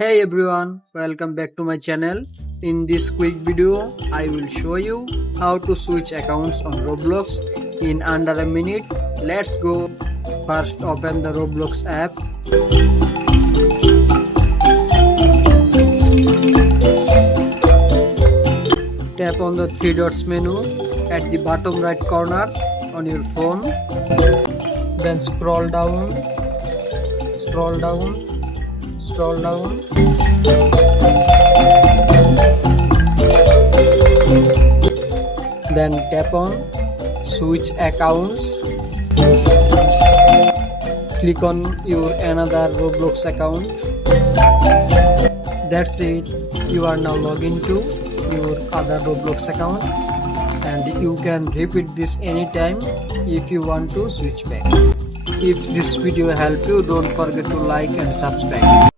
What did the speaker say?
Hey everyone, welcome back to my channel. In this quick video, I will show you how to switch accounts on Roblox in under a minute. Let's go. First, open the Roblox app. Tap on the three dots menu at the bottom right corner on your phone. Then scroll down. Then tap on switch accounts. Click on your another Roblox account. That's it. You are now logged into your other Roblox account and you can repeat this anytime if you want to switch back. If this video helped you, don't forget to like and subscribe.